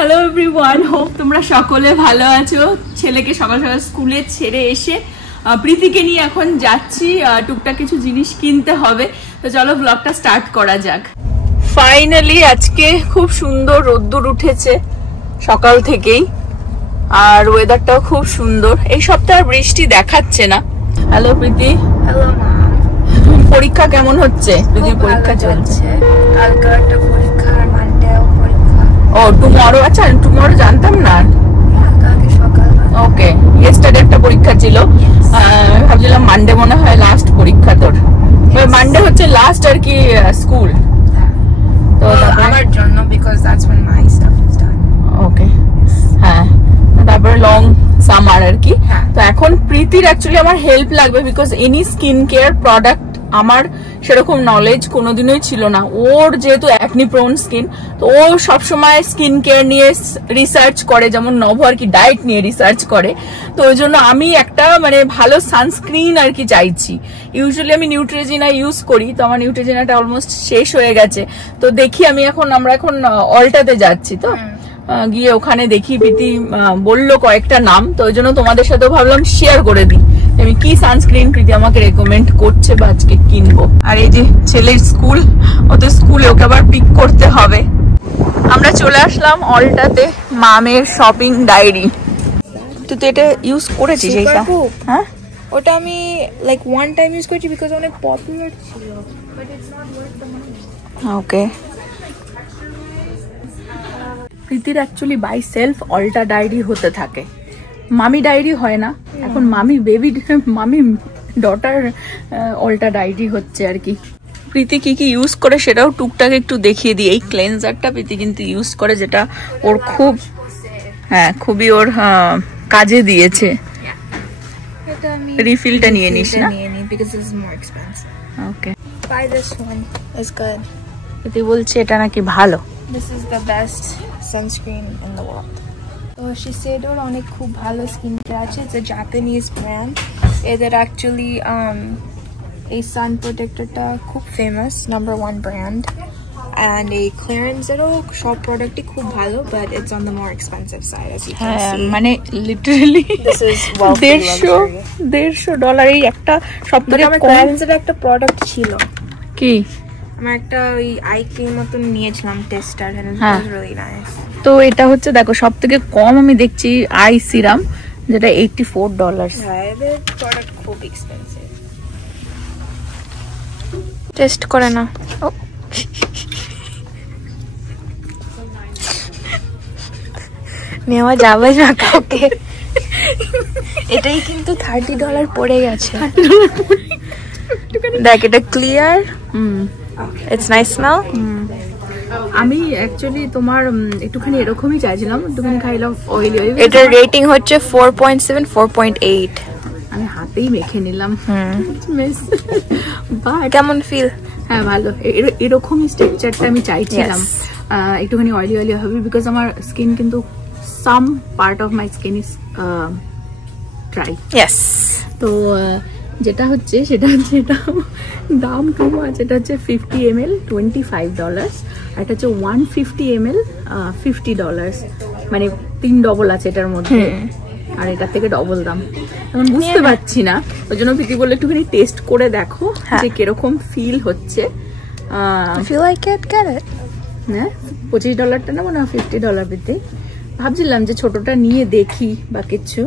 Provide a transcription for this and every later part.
Hello everyone, hope তোমরা সকলে ভালো আছো। ছেলেকে সকাল সকাল স্কুলে ছেড়ে এসে প্রীতিকে নিয়ে এখন যাচ্ছি, টুকটাক কিছু জিনিস কিনতে হবে। তো চলো ব্লগটা স্টার্ট করা যাক। ফাইনালি আজকে খুব সুন্দর রোদ্দুর উঠেছে সকাল থেকেই, আর ওয়েদারটাও খুব সুন্দর। এই সপ্তাহে বৃষ্টি দেখাচ্ছে না। হ্যালো প্রীতি। হ্যালো মা। পরীক্ষা কেমন হচ্ছে? প্রীতির পরীক্ষা চলছে। কালকে একটা পরীক্ষা আর মানডেও পরীক্ষা। ও টুমরো, আচ্ছা টুমরো জানতাম না। কালকে সকাল। ওকে, ইয়েস্টারডে একটা পরীক্ষা ছিল, ভাবছিলাম মানডে মনে হয় লাস্ট পরীক্ষা তোর। মানডে হচ্ছে লাস্ট আর কি স্কুল। তো আমার জন্য because that's when my stuff is done. ওকে, হ্যাঁ তারপরে লং সামার আর কি। তো এখন প্রীতির অ্যাকচুয়ালি আমার হেল্প লাগবে, because any skin care product আমার সেরকম নলেজ কোনোদিনই ছিল না। ওর যেহেতু অ্যাকনি প্রোন স্কিন, তো ও সবসময় স্কিন কেয়ার নিয়ে রিসার্চ করে, যেমন নভ আর কি ডায়েট নিয়ে রিসার্চ করে। তো ওই জন্য আমি একটা মানে ভালো সানস্ক্রিন আর কি চাইছি। ইউজুয়ালি আমি নিউট্রেজিনা ইউজ করি, তো আমার নিউট্রেজিনাটা অলমোস্ট শেষ হয়ে গেছে। তো দেখি আমরা এখন অল্টাতে যাচ্ছি, তো গিয়ে ওখানে দেখি। প্রীতি বললো কয়েকটা নাম, তো ওই জন্য তোমাদের সাথেও ভাবলাম শেয়ার করে দিই আমি কি সানস্ক্রিন প্রীতি আমাকে রেকমেন্ড করছে বা আজকে কিনবো। আর এই যে ছেলের স্কুল, ওদের স্কুলে ওকে আবার পিক করতে হবে। আমরা চলে আসলাম অল্টাতে, মামের শপিং ডায়েরি। তুই তো এটা ইউজ করেছিস? এইটা হ্যাঁ, ওটা আমি লাইক ওয়ান টাইম ইউজ করেছি বিকজ অনেক পপুলার ছিল, but it's not worth the money. Okay, প্রীতির অ্যাকচুয়ালি বাই সেলফ অল্টা ডায়েরি হতে থাকে, মামি ডায়েরি হয় না এখন। মামি ডটার অল্টা ডায়েরি হচ্ছে আর কি। প্রীতি কি কি ইউজ করে সেটাও টুকটাক একটু দেখিয়ে দিই। এই ক্লেনজারটা প্রীতি কিন্তু ইউজ করে, যেটা ওর খুবই ওর কাজে দিয়েছে। এটা আমি রিফিলটা নিয়ে নিস না? because it's more expensive. Okay, Buy this one. It's good. প্রীতি বলছে এটা নাকি ভালো। This is the best sunscreen in the world. So Shiseido অনেক খুব ভালো স্কিন কেয়ার আছে। It's a Japanese brand. এদের actually a sun protectorটা খুব famous, #1 brand. And a Clarins-এরও সব প্রোডাক্টই খুব ভালো, but it's on the more expensive side as you can see. মানে literally This is wealthy luxury. $150 এই একটা সবথেকে আমার কম। Clarins-এর একটা প্রোডাক্ট ছিল কি? আমার একটা ওই আই ক্রিম মতন নিয়েছিলাম tester, and it was really nice. তো এটা হচ্ছে দেখো সবথেকে কম আমি দেখছি আই সিরাম, যেটা $84। হ্যাঁ, এদের প্রোডাক্ট খুব এক্সপেন্সিভ। টেস্ট করে না। নেওয়া যাবে না কাউকে। এটাই কিন্তু $30 পড়ে গেছে। দেখ এটা ক্লিয়ার, ইটস নাইস স্মেল। আমি অ্যাকচুয়ালি তোমার একটুখানি এরকমই চাইছিলাম, একটুখানি খাইলাম অয়েলি। এটার রেটিং হচ্ছে 4.7 4.8। আমি হাতেই মেখে নিলাম। কেমন ফিল? হ্যাঁ ভালো, এরকমই স্ট্রাকচারটা আমি চাইছিলাম। একটুখানি অয়েলি হবে, বিকজ আমার স্কিন কিন্তু সাম part of my skin is dry. তো যেটা হচ্ছে এটা দাম টু মাচ। এটা হচ্ছে 50 ml $25, আর এটা হচ্ছে 150 ml $50। মানে 3 ডবল আছে এটার মধ্যে, আর এটার থেকে ডবল দাম। এখন বুঝতে পারছি না, ওই জন্য প্রীতি বললে একটুখানি টেস্ট করে দেখো যে কিরকম ফিল হচ্ছে। হ্যাঁ, $25 নেবো না $50 প্রীতি? ভাবছিলাম যে ছোটটা নিয়ে দেখি বা কিছু,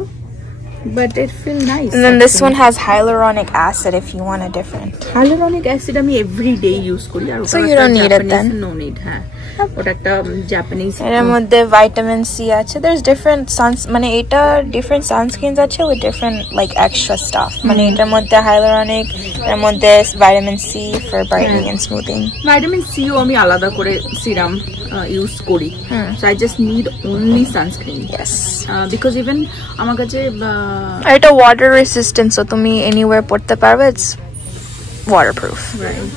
but it feels nice. And then this one has hyaluronic acid if you want a different. Hyaluronic acid আমি every day use করি, আর So you don't need it then? No need. হ্যাঁ, ওটা একটা জাপানিজ। এর মধ্যে ভিটামিন সি আছে। There's different মানে এটা different sunscreens আছে with different like extra stuff. মানে এটার মধ্যে hyaluronic, এর মধ্যে vitamin C for brightening and smoothing. Vitamin C ও আমি আলাদা করে সিরাম ইউজ করি, so I just need only sunscreen. Yes. Because even আমার কাছে এটা water resistant, so তুমি anywhere পড়তে পারবে, it's waterproof. Right.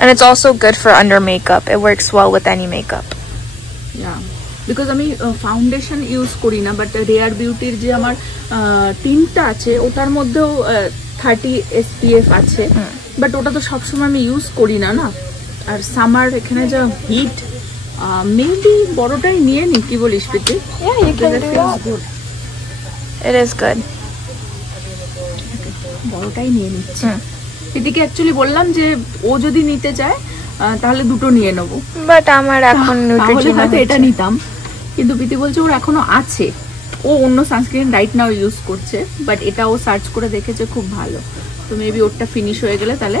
And it's also good for under makeup. It works well with any makeup. Yeah. Because আমি foundation use করি না, but rare বিউটির যে আমার টিনটা আছে ওটার মধ্যেও 30 SPF আছে, বাট ওটা তো সবসময় আমি ইউজ করি না। আর সামার এখানে যা হিট, মেবি বড়টাই নিয়ে নি, কি বলিস প্রীতি? Yeah, you can do that. It is good. বড়টাই নিয়ে নিচ্ছি। প্রীতিকে অ্যাকচুয়ালি বললাম যে ও যদি নিতে চায় তাহলে দুটো নিয়ে নেবো, বাট আমার এখন নিউট্রিশন হয়তো এটা নিতাম, কিন্তু প্রীতি বলছে ওর এখনো আছে, ও অন্য সানস্ক্রিন রাইট নাও ইউজ করছে, বাট এটা ও সার্চ করে দেখেছে খুব ভালো, তো মেবি ওরটা ফিনিশ হয়ে গেলে তাহলে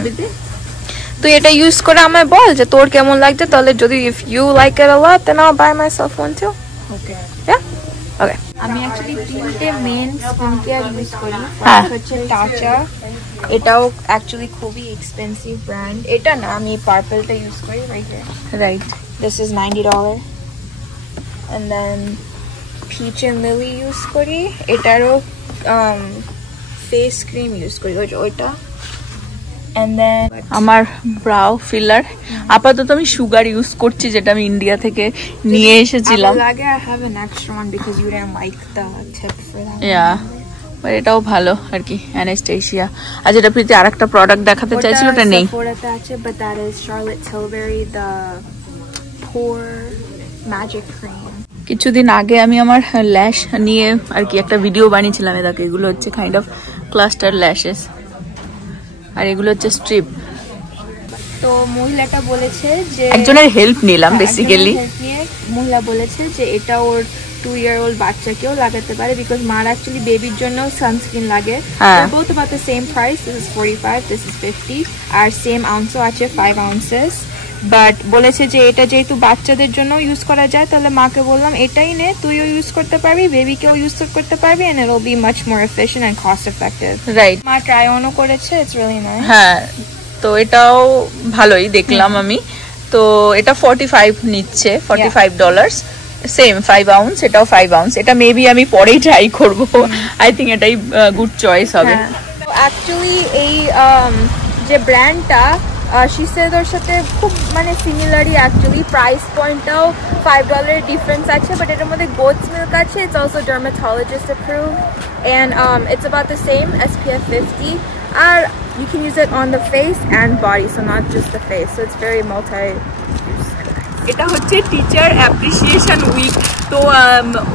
প্রীতি তুই এটা ইউজ করে আমায় বল যে তোর কেমন লাগছে, তাহলে যদি if you like it a lot then I'll buy myself one too. Okay. Yeah? Okay. আমি অ্যাকচুয়ালি তিনটে মেন স্কিন কেয়ার ইউজ করি। ফার্স্ট হচ্ছে টাচা, এটাও অ্যাকচুয়ালি খুবই এক্সপেন্সিভ ব্র্যান্ড। এটা না, আমি পার্পলটা ইউজ করি right here. Right, this is $90 and then Peach and Lily use করি, এটারও ফেস ক্রিম ইউজ করি ওইটা। And then আমার ব্রাউ ফিলার আপাতত আমি সুগার ইউজ করছি, যেটা আমি ইন্ডিয়া থেকে নিয়ে এসেছিলাম। লাগে I have an extra one because you didn't like the tip for that. Yeah, but এটাও ভালো আর কি, অ্যানাস্টেশিয়া। আর যেটা প্রীতি আরেকটা প্রোডাক্ট দেখাতে চাইছিল ওটা নেই। Sephora আছে, but that is Charlotte Tilbury the Pore Magic Cream. কিছুদিন আগে আমি আমার ল্যাশ নিয়ে আর কি একটা ভিডিও বানিয়েছিলাম, এটাকে এগুলো হচ্ছে কাইন্ড অফ ক্লাস্টার ল্যাশেস, আর এগুলো হচ্ছে স্ট্রিপ। তো মহিলাটা বলেছে যে একজনের হেল্প নিলাম বেসিক্যালি। মহিলা বলেছে যে এটা ওর 2-year-old বাচ্চাকেও লাগাতে পারে, বিকজ মার অ্যাকচুয়ালি বেবির জন্য সানস্ক্রিন লাগে। both about the same price. This is 45, this is 50, R same আউন্সও আছে 5 ounces, বাট বলেছে যে এটা যেহেতু বাচ্চাদের জন্য ইউজ করা যায়, তাহলে মাকে বললাম এটাই নে, তুইও ইউজ করতে পারবি, বেবিকেও ইউজ করতে পারবি, and it will be much more efficient and cost effective. Right, মা ট্রাই অনও করেছে, it's really nice. হ্যাঁ, তো এটাও ভালোই দেখলাম আমি। তো এটা 45 নিচ্ছে, $45, সেম 5 ounce, এটাও 5 ounce। এটা মেবি আমি পরেই ট্রাই করব, আই থিঙ্ক এটাই গুড চয়েস হবে। অ্যাকচুয়ালি এই যে ব্র্যান্ডটা she said ওর সাথে খুব মানে সিমিলারই, অ্যাকচুয়ালি প্রাইস পয়েন্টটাও $5 ডিফারেন্স আছে, বাট এটার মধ্যে গোটস মিল্ক আছে, it's also dermatologist approved, and it's about the same, SPF 50, আর you can use it on the face and body, so not just the face, so it's very multi. এটা হচ্ছে teacher appreciation week, তো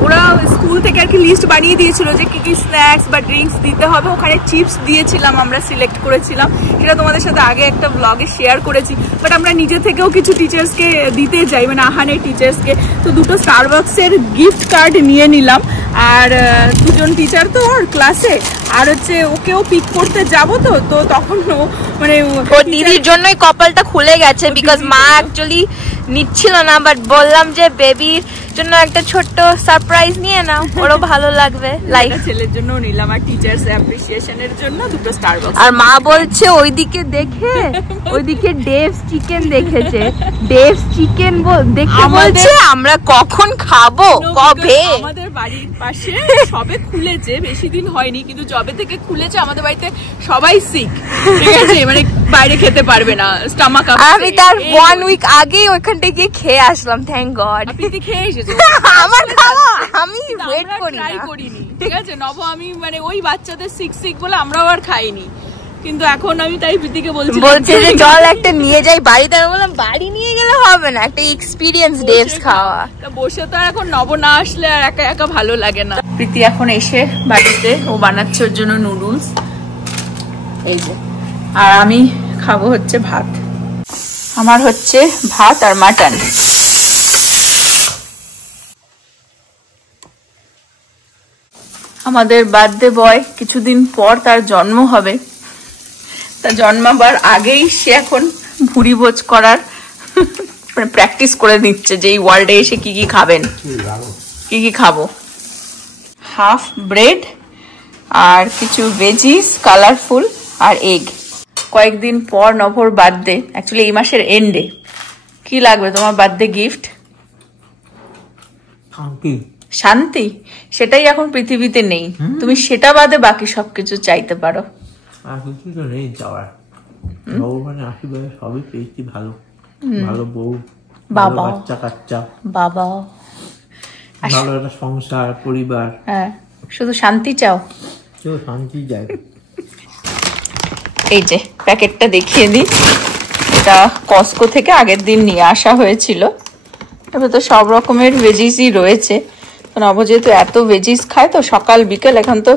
ওরা school থেকে আর কি list বানিয়ে দিয়েছিল যে কি কি স্ন্যাক্স বা ড্রিঙ্কস দিতে হবে। ওখানে চিপস দিয়েছিলাম, আমরা সিলেক্ট করেছিলাম, সেটা তোমাদের সাথে আগে একটা ব্লগে শেয়ার করেছি, বাট আমরা নিজে থেকেও কিছু টিচার্সকে দিতে চাই, মানে আহানের টিচার্সকে। তো দুটো স্টারবাক্সের গিফট কার্ড নিয়ে নিলাম, আর দুজন টিচার তো ওর ক্লাসে, আর হচ্ছে ওকেও পিক করতে যাবো, তো তখন ও মানে ওর দিদির জন্যই কপালটা খুলে গেছে, বিকজ মা অ্যাকচুয়ালি নিচ্ছিল না, বাট বললাম যে বেবির জন্য একটা ছোট্ট সারপ্রাইজ নিয়ে নাও, ওরও ভালো লাগবে। লাইক ছেলের জন্য নিলাম, আর টিচার্স অ্যাপ্রিসিয়েশনের জন্য দুটো স্টারবাক্স। আর মা বলছে ওইদিকে দেখে, ওইদিকে ডেভস চিকেন দেখেছে, ডেভস চিকেন দেখে বলছে আমরা কখন খাবো, কবে। আমাদের বাড়ির পাশে সবে খুলেছে, বেশি দিন হয়নি, কিন্তু জবে থেকে খুলেছে আমাদের বাড়িতে সবাই সিক, ঠিক আছে, মানে বাইরে খেতে পারবে না, স্টমাক আপ। আমি তার 1 উইক আগেই ওইখানটা গিয়ে খেয়ে আসলাম, থ্যাংক গড। আপনি খেয়ে এসেছেন? আমার খাওয়া আমি ওয়েট করি না, ট্রাই করিনি, ঠিক আছে। নব আমি মানে ওই বাচ্চাদের সিক বলে আমরাও আর খাইনি, কিন্তু এখন আমি তাই প্রীতিকে বলছি যে জল একটা নিয়ে যাই বাড়িতে। আমি বললাম বাড়ি নিয়ে গেলে হবে না, একটা এক্সপিরিয়েন্স ডেভস খাওয়া। বসে তো আর এখন নব না আসলে আর একা একা ভালো লাগে না। প্রীতি এখন এসে বাড়িতে ও বানাচ্ছে ওর জন্য নুডলস, এই যে, আর আমি খাবো হচ্ছে ভাত। আমার হচ্ছে ভাত আর মাটন। আমাদের বার্থডে বয় কিছুদিন পর তার জন্ম হবে, তা জন্মাবার আগেই সে এখন ভুঁড়ি ভোজ করার প্র্যাকটিস করে নিচ্ছে, যে এই ওয়ার্ল্ডে এসে কি কি খাবেন, কি কি খাবো। হাফ ব্রেড আর কিছু ভেজিস কালারফুল আর এগ। কয়েকদিন পর নভর বার্থডে, অ্যাকচুয়ালি এই মাসের এন্ডে। কি লাগবে তোমার বার্থডে গিফট? শান্তি, সেটাই এখন পৃথিবীতে নেই, তুমি সেটা বাদে বাকি সবকিছু চাইতে পারো। আর কিছু তো নেই চাওয়ার, ভগবানের আশীর্বাদে সবই পেয়েছি, ভালো ভালো বউ, বাবা, বাচ্চা কাচ্চা, বাবা, ভালো একটা সংসার পরিবার। হ্যাঁ, শুধু শান্তি চাও, কেউ শান্তি যায়। এই যে প্যাকেটটা দেখিয়ে দিই, এটা কস্কো থেকে আগের দিন নিয়ে আসা হয়েছিল। এবার তো সব রকমের ভেজিসই রয়েছে। নব যেহেতু এত ভেজিস খায় তো সকাল বিকেল, এখন তো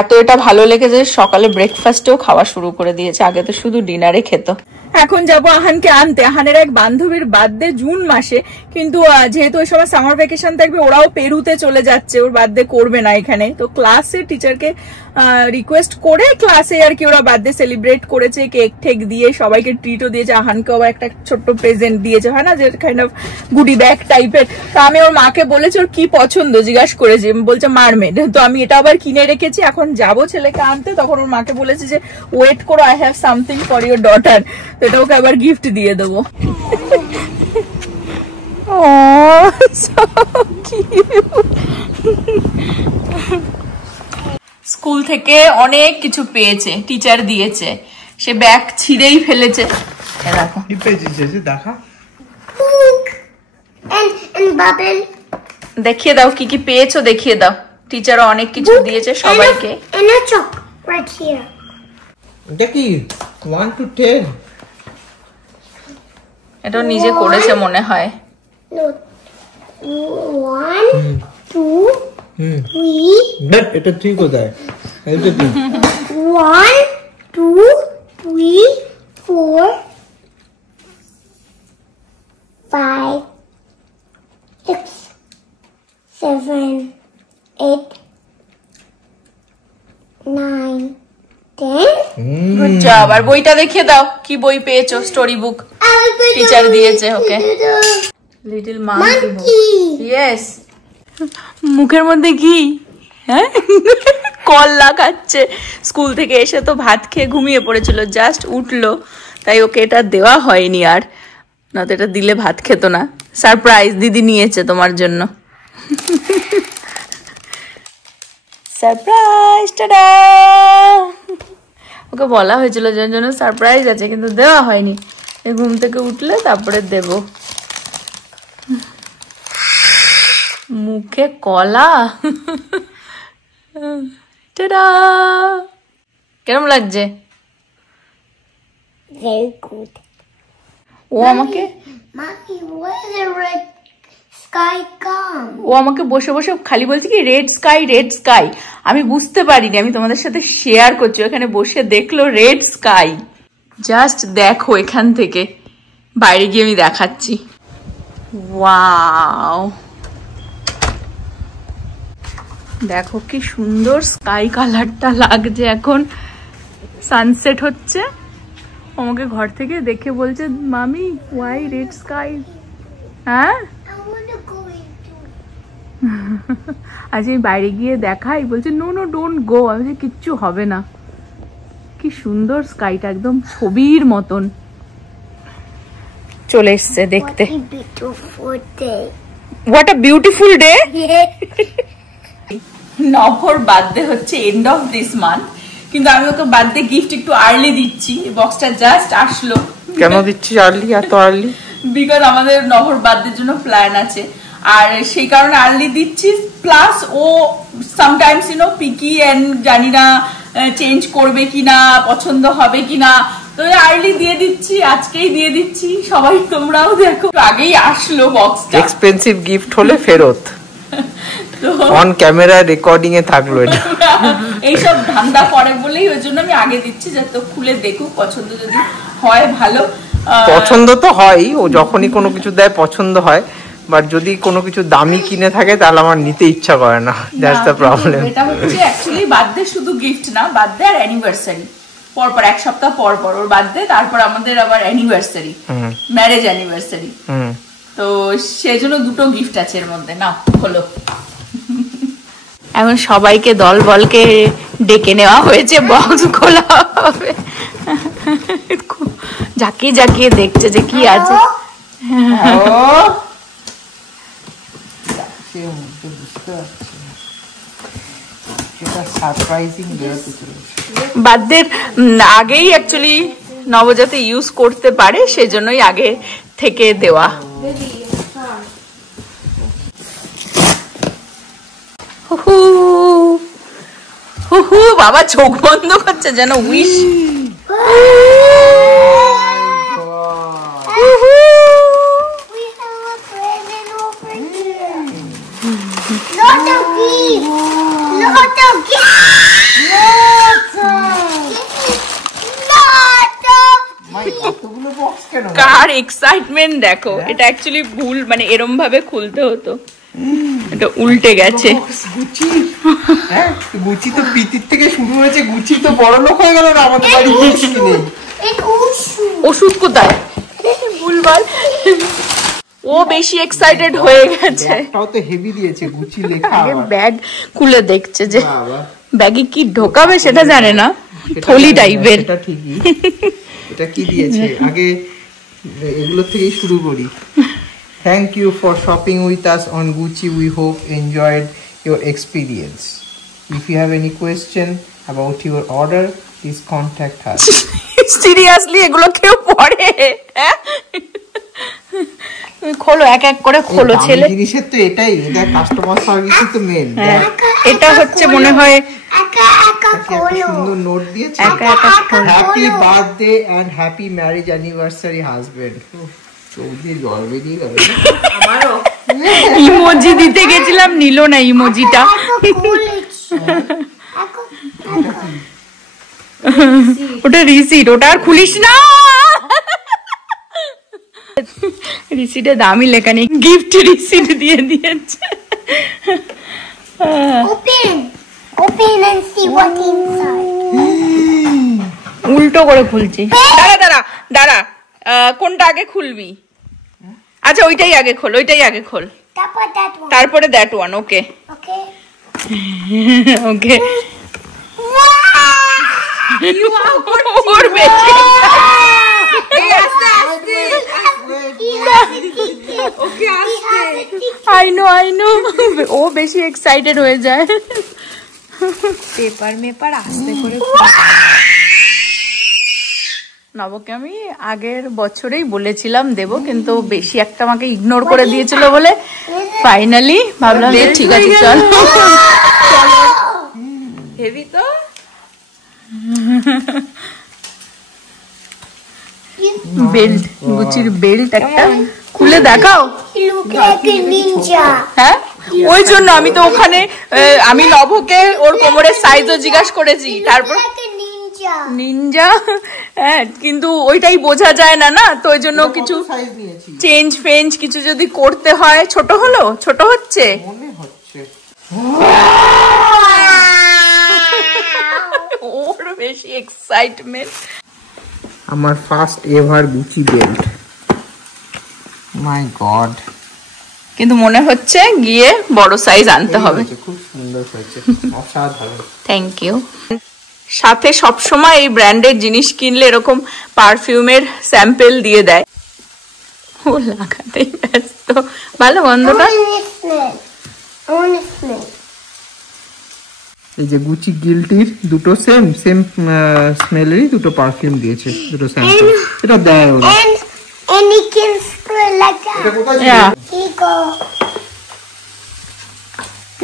এত এটা ভালো লেগেছে সকালে ব্রেকফাস্টেও খাওয়া শুরু করে দিয়েছে, আগে তো শুধু ডিনারে খেত। এখন যাব আহানকে আনতে। আহানের এক বান্ধবীর বার্থডে জুন মাসে, কিন্তু যেহেতু ওই সময় সামার ভ্যাকেশন থাকবে, ওরাও পেরুতে চলে যাচ্ছে, ওর বার্থডে করবে না এখানে। তো ক্লাসে টিচারকে রিকোয়েস্ট করে ক্লাসে আর কি ওরা বার্থডে সেলিব্রেট করেছে, কেক ঠেক দিয়ে সবাইকে ট্রিটও দিয়েছে। আহানকে আবার একটা ছোট্ট প্রেজেন্ট দিয়েছে, হয় না যে কাইন্ড অফ গুডি ব্যাগ টাইপের। তো আমি ওর মাকে বলেছি ওর কি পছন্দ জিজ্ঞাসা করেছি, বলছে মারমেড। তো আমি এটা আবার কিনে রেখেছি, এখন যাবো ছেলেকে আনতে, তখন ওর মাকে বলেছি যে ওয়েট করো, I have something for your daughter. তো এটা ওকে আবার গিফট দিয়ে দেবো। স্কুল থেকে অনেক কিছু পেয়েছে, টিচার দিয়েছে, সে ব্যাগ ছিঁড়েই ফেলেছে। দেখো কি পেয়েছিস দেখা, দেখিয়ে দাও কি কি পেয়েছো, দেখিয়ে দাও। টিচারও অনেক কিছু দিয়েছে সবাইকে। এটা কি 1 to 10? এটা নিজে করেছে মনে হয়। 1 2 3 এটা ঠিক কোথায়? 1 2 3 4 5 6 7 8 9 10 গুড জব। আর বইটা দেখিয়ে দাও, কি বই পেয়েছো? স্টোরি বুক টিচার দিয়েছে ওকে। Little monkey. ইয়েস। মুখের মধ্যে ঘি, হ্যাঁ কল লাগাচ্ছে। স্কুল থেকে এসে তো ভাত খেয়ে ঘুমিয়ে পড়েছিল, জাস্ট উঠলো, তাই ওকে এটা দেওয়া হয়নি। আর না তো এটা দিলে ভাত খেত না। সারপ্রাইজ দিদি নিয়েছে তোমার জন্য। Surprise, ta-da. ওকে বলা হয়েছিল যার জন্য সারপ্রাইজ আছে, কিন্তু দেওয়া হয়নি। ঘুম থেকে উঠলে তারপরে দেব। মুখে কলা। টাডা। কেমন লাগছে? very good ও আমাকে mommy where the red sky come ও আমাকে বসে বসে খালি বলছে কি রেড স্কাই রেড স্কাই। আমি বুঝতে পারিনি, আমি তোমাদের সাথে শেয়ার করছি। এখানে বসে দেখলো রেড স্কাই। জাস্ট দেখো এখান থেকে, বাইরে গিয়ে আমি দেখাচ্ছি। ওয়াও, দেখো কি সুন্দর স্কাই কালারটা লাগছে। এখন সানসেট হচ্ছে। আমাকে ঘর থেকে দেখে বলছে মামি ওয়াই রেড স্কাই। হ্যাঁ I want to go into আজ আমি বাইরে গিয়ে দেখাই, বলছে নো নো ডোন্ট গো। আমি বলছি কিচ্ছু হবে না। কি সুন্দর স্কাইটা, একদম ছবির মতন। চলে এসছে দেখতে। what a beautiful day what a beautiful day. yeah নভর বার্থডে হচ্ছে এন্ড অফ দিস মান্থ, কিন্তু আমি ওকে বার্থডে গিফট একটু আর্লি দিচ্ছি। বক্সটা জাস্ট আসলো। কেন দিচ্ছিস আর্লি, এত আর্লি? বিকজ আমাদের নভর বার্থডের জন্য প্ল্যান আছে, আর সেই কারণে আর্লি দিচ্ছি। প্লাস ও সামটাইমস পিকি এন্ড জানি না চেঞ্জ করবে কিনা, পছন্দ হবে কিনা, তো আর্লি দিয়ে দিচ্ছি, আজকেই দিয়ে দিচ্ছি। সবাই তোমরাও দেখো, আগেই আসলো বক্সটা। এক্সপেন্সিভ গিফট হলে ফেরত, অন ক্যামেরা রেকর্ডিং এ থাকলো এটা। এইসব ধান্দা করে বলেই ওই জন্য আমি আগে দিচ্ছি, যাতে খুলে দেখুক, পছন্দ যদি হয় ভালো। পছন্দ তো হয়, ও যখনই কোনো কিছু দেয় পছন্দ হয়, বাট যদি কোনো কিছু দামি কিনে থাকে তাহলে আমার নিতে ইচ্ছা করে না। That's the problem. এটা হচ্ছে অ্যাকচুয়ালি বার্থডে শুধু গিফট না, বার্থডে আর অ্যানিভার্সারি পরপর, এক সপ্তাহ পর পর ওর বার্থডে, তারপর আমাদের আবার অ্যানিভার্সারি, ম্যারেজ অ্যানিভার্সারি। তো সেজন্য দুটো গিফট আছে এর মধ্যে। না হলো, এখন সবাইকে দল বলকে ডেকে নেওয়া হয়েছে, বক্স খোলা হবে। ঝাঁকিয়ে ঝাঁকিয়ে দেখছে যে কি আছে। বার্থডের আগেই অ্যাকচুয়ালি নবজাতে ইউজ করতে পারে, সেজন্যই আগে থেকে দেওয়া। বাবা চোখ বন্ধ করছে যেন উইশ। এতগুলো বক্স কেন? কার এক্সাইটমেন্ট দেখো। এটা অ্যাকচুয়ালি ভুল, মানে এরম ভাবে খুলতে হতো, এটা উল্টে গেছে। হ্যাঁ, গুচি তো প্রীতির থেকে শুরু হয়েছে, গুচি তো বড় লোক হয়ে গেল না আমাদের বাড়ি বক্স কিনে। ওষুধ কোথায়? ভুলভাল। ও বেশি এক্সাইটেড হয়ে গেছে। ব্যাগটাও তো হেভি দিয়েছে, গুচি লেখা। আগে ব্যাগ খুলে দেখছে যে ব্যাগে কি ঢোকাবে সেটা জানে না, থলি টাইপের। এটা ঠিকই। এটা কি দিয়েছে আগে, এগুলো থেকেই শুরু করি। Thank you for shopping with us on Gucci. We hope enjoyed your experience. If you have any question about your order, please contact us. Seriously এগুলো কেউ পড়ে? খোলো, এক এক করে খোলো ছেলে। জিনিসের তো এটাই, এটা কাস্টমার সার্ভিসই তো মেন। এটা হচ্ছে মনে হয় সুন্দর নোট দিয়েছে, happy birthday and happy marriage anniversary husband. Chowdhury জল বেরিয়ে গেল। ইমোজি দিতে গেছিলাম, নিল না ইমোজিটা। ওটা রিসিট, ওটা আর খুলিস না। রিসিটে দামই লেখা নেই, গিফট রিসিট দিয়ে দিয়েছে। Open and see what inside. উল্টো করে খুলছি। দাঁড়া দাঁড়া দাঁড়া, কোনটা আগে খুলবি? আচ্ছা ওইটাই আগে খোল, ওইটাই আগে খোল, তারপরে দ্যাট ওয়ান। Okay Okay. ওকে। ওর বেশি আই নো ও বেশি এক্সাইটেড হয়ে যায়। পেপার মেপার আস্তে করে। নবকে আমি আগের বছরেই বলেছিলাম দেব, কিন্তু বেশি একটা আমাকে ইগনোর করে দিয়েছিল বলে ফাইনালি ভাবলাম ঠিক আছে চল। হেভি তো। বেল্ট, গুচির বেল্ট একটা খুলে দেখাও। Look like a ninja. হ্যাঁ, ওই জন্য আমি তো ওখানে আমি নবকে ওর কোমরের সাইজও জিজ্ঞাসা করেছি, তারপর Like a ninja. নিনজা। হ্যাঁ, কিন্তু ওইটাই বোঝা যায় না, না তো ওই জন্য কিছু সাইজ নিয়েছি, চেঞ্জ ফেঞ্জ কিছু যদি করতে হয়। ছোট হলো, ছোট হচ্ছে মনে হচ্ছে। ওর বেশি এক্সাইটমেন্ট। আমার ফার্স্ট এভার গুচি বেল্ট, মাই গড। কিন্তু মনে হচ্ছে গিয়ে বড় সাইজ আনতে হবে। খুব সুন্দর হয়েছে, অসাধারণ। Thank you. সাথে সবসময় এই ব্র্যান্ডের জিনিস কিনলে এরকম পারফিউমের স্যাম্পল দিয়ে দেয়। ও লাগাতেই ব্যস্ত। ভালো গন্ধটা। I want to smell. এই যে গুচি গিল্টির দুটো সেম স্মেলেরই দুটো পারফিউম দিয়েছে, দুটো স্যাম্পল। এটা দেয় ওরা। And you can spray like that. এটা কোথায় ছিল? Yeah. Here you go.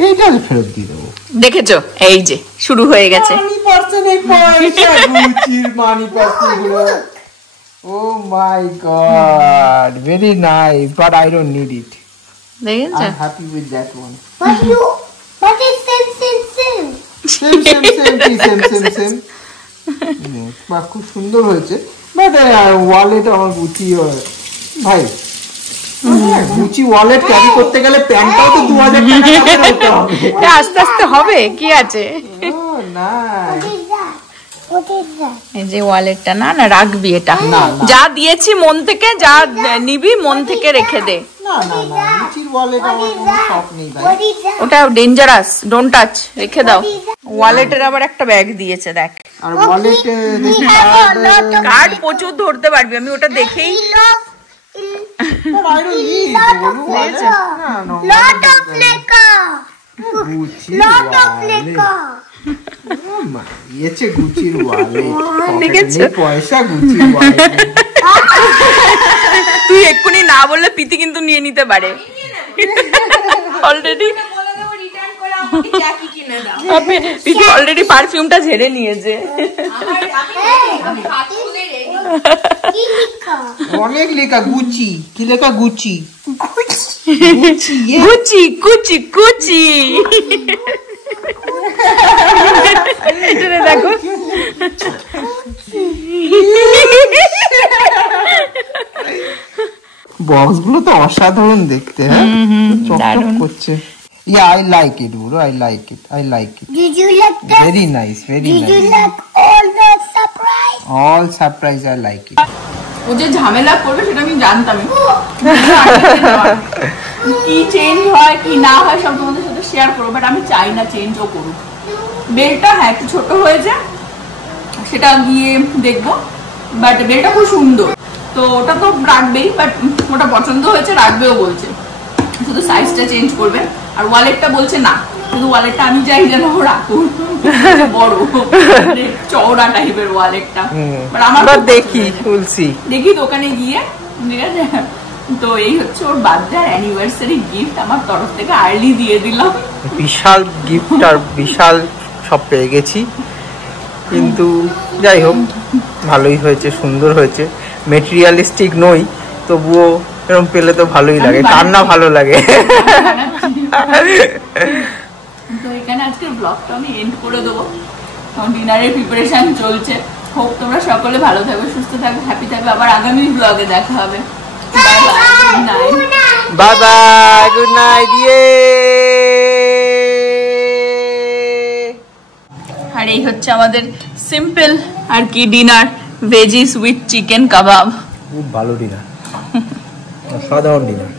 এইটা ফেরত দিয়ে দেবো। দেখেছো, এই যে শুরু হয়ে গেছে। মানি পার্সন, এই পয়সা গুচির মানি পার্সন গুলো। Oh my god, very nice, but I don't need it. দেখেছো? I'm happy with that one. What is same? Same. বাহ, খুব সুন্দর হয়েছে। বাট ওয়ালেট আমার গুচি ভাই, গুচি ওয়ালেট ক্যারি করতে গেলে প্যান্টটাও তো 2000 টাকা দামের হতে হবে। আস্তে আস্তে হবে, কি আছে। না What is that? এই যে ওয়ালেটটা, না না রাখবি এটা। না। যা দিয়েছি মন থেকে, যা নিবি মন থেকে রেখে দে। না, গুচির ওয়ালেট আমার কোনো শখ নেই ভাই। What is that? ওটা ডেঞ্জারাস, ডোন্ট টাচ, রেখে দাও। ওয়ালেটের আবার একটা ব্যাগ দিয়েছে দেখ। আর ওয়ালেট দেখি কার্ড প্রচুর ধরতে পারবি, আমি ওটা দেখেই। Lot of liquor. Lot of liquor. ইয়েছে গুচির ওয়ালেট, দেখেছো? পয়সা গুচির ওয়ালেট। তুই এক্ষুনি না বললে প্রীতি কিন্তু নিয়ে নিতে পারে অলরেডি। প্রীতি অলরেডি পারফিউমটা ঝেড়ে নিয়েছে। অনেক লেখা গুচি, কি লেখা গুচি? গুচি কুচি কুচি। দেখো বক্স গুলো তো অসাধারণ দেখতে, হ্যাঁ চকচক করছে। Yeah, I like it, bro. I like it. Did you like that? Very nice, very Did you nice. like all the surprise? All surprise, I like it. ও যে ঝামেলা করবে সেটা আমি জানতামই। কি চেঞ্জ হয় কি না হয় সব তোমাদের সাথে শেয়ার করবো, বাট আমি চাই না চেঞ্জও করুক। বেলটা হ্যাঁ একটু ছোট হয়েছে, সেটা গিয়ে দেখবো, বাট বেলটা খুব সুন্দর, তো ওটা তো রাখবেই, বাট ওটা পছন্দ হয়েছে, রাখবেও বলছে, শুধু সাইজটা চেঞ্জ করবে। আর ওয়ালেটটা বলছে না, শুধু ওয়ালেটটা আমি চাই যেন রাখুন, বড় চওড়া টাইপের ওয়ালেটটা। বাট আমার দেখি দোকানে গিয়ে, ঠিক আছে। তো এই হচ্ছে ওর বার্থডে অ্যানিভার্সারি গিফট আমার তরফ থেকে, আর্লি দিয়ে দিলাম। বিশাল গিফট আর বিশাল সব পেয়ে গেছি, কিন্তু যাই হোক ভালোই হয়েছে, সুন্দর হয়েছে। মেটেরিয়ালিস্টিক নই, তবুও এরকম পেলে তো ভালোই লাগে, কার না ভালো লাগে। তো এখানে আজকের ব্লগটা আমি এন্ড করে দেবো, ডিনারের প্রিপারেশন চলছে। হোপ তোমরা সকলে ভালো থাকবে, সুস্থ থাকবে, হ্যাপি থাকবে। আবার আগামী ব্লগে দেখা হবে। Bye bye, good night. Bye bye, good night. আর এই হচ্ছে আমাদের সিম্পল আর কি dinner, veggies with chicken kebab. খুব ভালো ডিনার, সাধারণ ডিনার।